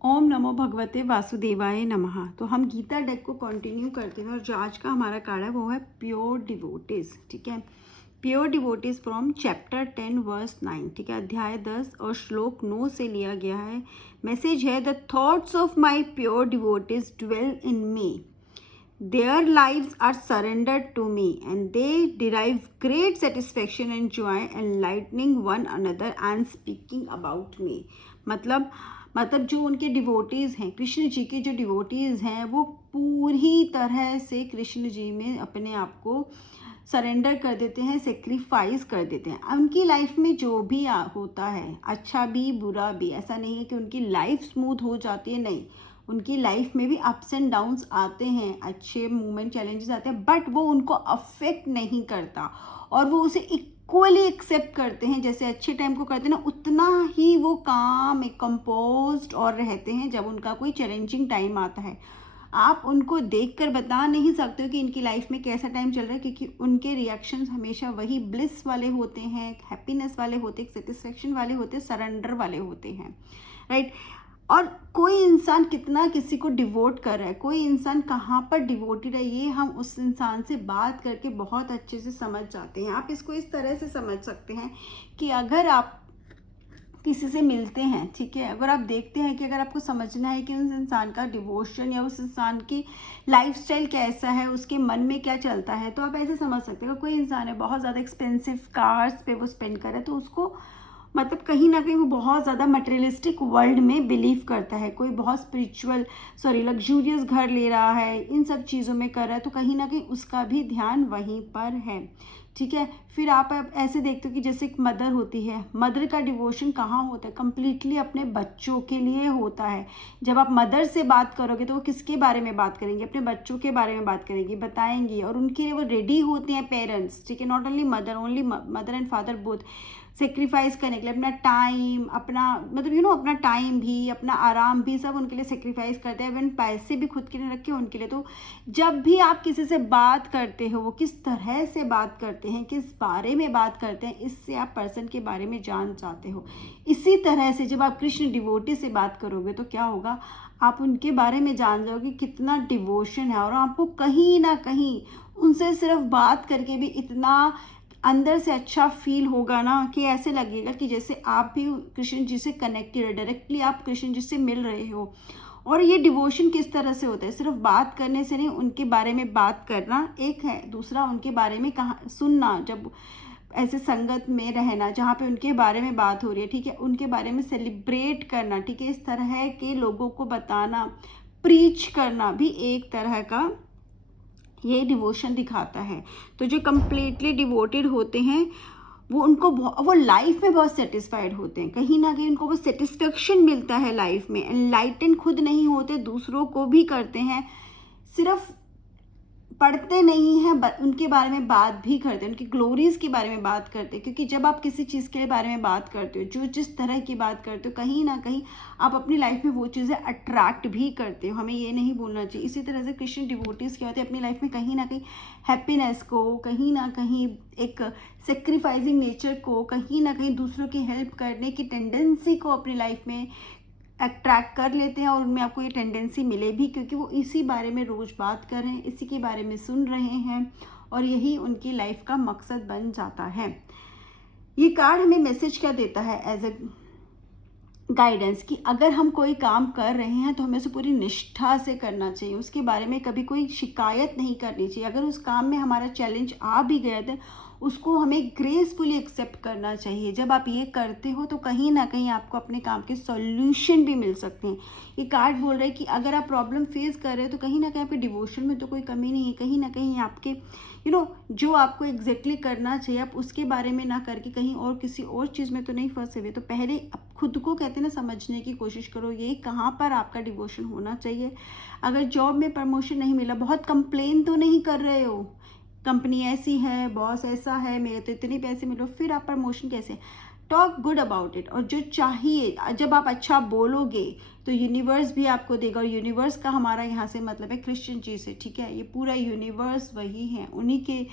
ओम नमो भगवते वासुदेवाय नमः। तो हम गीता डेक को कंटिन्यू करते हैं और जो आज का हमारा कार्ड है वो है प्योर डिवोटीज। ठीक है, pure devotees from chapter 10 verse 9। ठीक है, अध्याय 10 और श्लोक 9 से लिया गया है। मैसेज है, the thoughts of my pure devotees dwell in me, their lives are surrendered to me and they derive great satisfaction and joy enlightening one another and speaking about me। मतलब जो उनके डिवोटीज हैं, कृष्ण जी के जो devotees हैं, वो पूरी तरह से कृष्ण जी में अपने आप को सरेंडर कर देते हैं, सेक्रीफाइस कर देते हैं। उनकी लाइफ में जो भी होता है, अच्छा भी बुरा भी, ऐसा नहीं है कि उनकी लाइफ स्मूथ हो जाती है, नहीं, उनकी लाइफ में भी अप्स एंड डाउन्स आते हैं, अच्छे मूवमेंट चैलेंजेस आते हैं, बट वो उनको अफेक्ट नहीं करता और वो उसे इक्वली एक्सेप्ट करते हैं। जैसे अच्छे टाइम को करते हैं ना, उतना ही वो काम कंपोज्ड और रहते हैं जब उनका कोई चैलेंजिंग टाइम आता है। आप उनको देखकर बता नहीं सकते हो कि इनकी लाइफ में कैसा टाइम चल रहा है, क्योंकि उनके रिएक्शंस हमेशा वही ब्लिस वाले होते हैं, हैप्पीनेस वाले होते हैं, सेटिस्फेक्शन वाले होते हैं, सरेंडर वाले होते हैं, राइट। और कोई इंसान कितना किसी को डिवोट कर रहा है, कोई इंसान कहाँ पर डिवोटेड है, ये हम उस इंसान से बात करके बहुत अच्छे से समझ जाते हैं। आप इसको इस तरह से समझ सकते हैं कि अगर आप किसी से मिलते हैं, ठीक है, अगर आप देखते हैं कि अगर आपको समझना है कि उस इंसान का डिवोशन या उस इंसान की लाइफस्टाइल कैसा है, उसके मन में क्या चलता है, तो आप ऐसे समझ सकते हैं। कोई इंसान है बहुत ज़्यादा एक्सपेंसिव कार्स पे वो स्पेंड कर रहा है, तो उसको मतलब कहीं ना कहीं वो बहुत ज़्यादा मटेरियलिस्टिक वर्ल्ड में बिलीव करता है। कोई बहुत स्पिरिचुअल लग्जूरियस घर ले रहा है, इन सब चीज़ों में कर रहा है, तो कहीं ना कहीं उसका भी ध्यान वहीं पर है। ठीक है, फिर आप ऐसे देखते हो कि जैसे एक मदर होती है, मदर का डिवोशन कहाँ होता है, कम्प्लीटली अपने बच्चों के लिए होता है। जब आप मदर से बात करोगे तो वो किसके बारे में बात करेंगे, अपने बच्चों के बारे में बात करेंगी, बताएंगी, और उनके लिए वो रेडी होते हैं पेरेंट्स। ठीक है, not only mother, only mother and father both, sacrifice करने के लिए अपना टाइम, अपना मतलब अपना टाइम भी, अपना आराम भी, सब उनके लिए सेक्रीफाइस करते हैं। इवन पैसे भी खुद के लिए रखे उनके लिए। तो जब भी आप किसी से बात करते हो, वो किस तरह से बात करते हैं, किस बारे में बात करते हैं, इससे आप पर्सन के बारे में जान जाते हो। इसी तरह से जब आप कृष्ण डिवोटी से बात करोगे तो क्या होगा, आप उनके बारे में जान जाओगे कितना डिवोशन है, और आपको कहीं ना कहीं उनसे सिर्फ बात करके भी इतना अंदर से अच्छा फील होगा ना, कि ऐसे लगेगा कि जैसे आप भी कृष्ण जी से कनेक्टेड है, डायरेक्टली आप कृष्ण जी से मिल रहे हो। और ये डिवोशन किस तरह से होता है, सिर्फ बात करने से नहीं, उनके बारे में बात करना एक है, दूसरा उनके बारे में कहा सुनना, जब ऐसे संगत में रहना जहाँ पे उनके बारे में बात हो रही है, ठीक है, उनके बारे में सेलिब्रेट करना, ठीक है, इस तरह के लोगों को बताना, प्रीच करना भी एक तरह का ये डिवोशन दिखाता है। तो जो कम्प्लीटली डिवोटेड होते हैं वो लाइफ में बहुत सेटिस्फाइड होते हैं, कहीं ना कहीं उनको वो सेटिस्फेक्शन मिलता है लाइफ में। एनलाइटन खुद नहीं होते, दूसरों को भी करते हैं, सिर्फ पढ़ते नहीं हैं, उनके बारे में बात भी करते हैं, उनकी ग्लोरीज के बारे में बात करते हैं। क्योंकि जब आप किसी चीज़ के बारे में बात करते हो, जो जिस तरह की बात करते हो, कहीं ना कहीं आप अपनी लाइफ में वो चीज़ें अट्रैक्ट भी करते हो, हमें ये नहीं बोलना चाहिए। इसी तरह से कृष्ण डिवोटीज क्या होते हैं, अपनी लाइफ में कहीं ना कहीं हैप्पीनेस को, कहीं ना कहीं एक सेक्रीफाइसिंग नेचर को, कहीं ना कहीं दूसरों की हेल्प करने की टेंडेंसी को अपनी लाइफ में अट्रैक्ट कर लेते हैं। और उनमें आपको ये टेंडेंसी मिले भी, क्योंकि वो इसी बारे में रोज़ बात कर रहे हैं, इसी के बारे में सुन रहे हैं, और यही उनकी लाइफ का मकसद बन जाता है। ये कार्ड हमें मैसेज क्या देता है एज ए गाइडेंस, कि अगर हम कोई काम कर रहे हैं तो हमें उसे पूरी निष्ठा से करना चाहिए, उसके बारे में कभी कोई शिकायत नहीं करनी चाहिए। अगर उस काम में हमारा चैलेंज आ भी गया तो उसको हमें ग्रेसफुली एक्सेप्ट करना चाहिए। जब आप ये करते हो तो कहीं ना कहीं आपको अपने काम के सॉल्यूशन भी मिल सकते हैं। ये कार्ड बोल रहा है कि अगर आप प्रॉब्लम फेस कर रहे हो तो कहीं ना कहीं आपके डिवोशन में तो कोई कमी नहीं है, कहीं ना कहीं आपके जो आपको एग्जैक्टली करना चाहिए आप उसके बारे में ना करके कहीं और किसी और चीज़ में तो नहीं फंसे हुए। तो पहले खुद को कहते हैं ना, समझने की कोशिश करो ये कहाँ पर आपका डिवोशन होना चाहिए। अगर जॉब में प्रमोशन नहीं मिला, बहुत कंप्लेन तो नहीं कर रहे हो, कंपनी ऐसी है, बॉस ऐसा है, मेरे तो इतने पैसे मिलो, फिर आप प्रमोशन कैसे, टॉक गुड अबाउट इट। और जो चाहिए, जब आप अच्छा बोलोगे तो यूनिवर्स भी आपको देगा। और यूनिवर्स का हमारा यहाँ से मतलब है कृष्ण जी से, ठीक है, ये पूरा यूनिवर्स वही है, उन्हीं के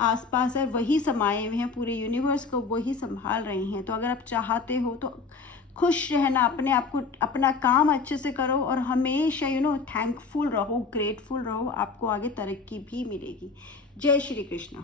आसपास है, वही समाये हुए हैं, पूरे यूनिवर्स को वही संभाल रहे हैं। तो अगर आप चाहते हो तो खुश रहना, अपने आप को, अपना काम अच्छे से करो और हमेशा थैंकफुल रहो, ग्रेटफुल रहो, आपको आगे तरक्की भी मिलेगी। जय श्री कृष्ण।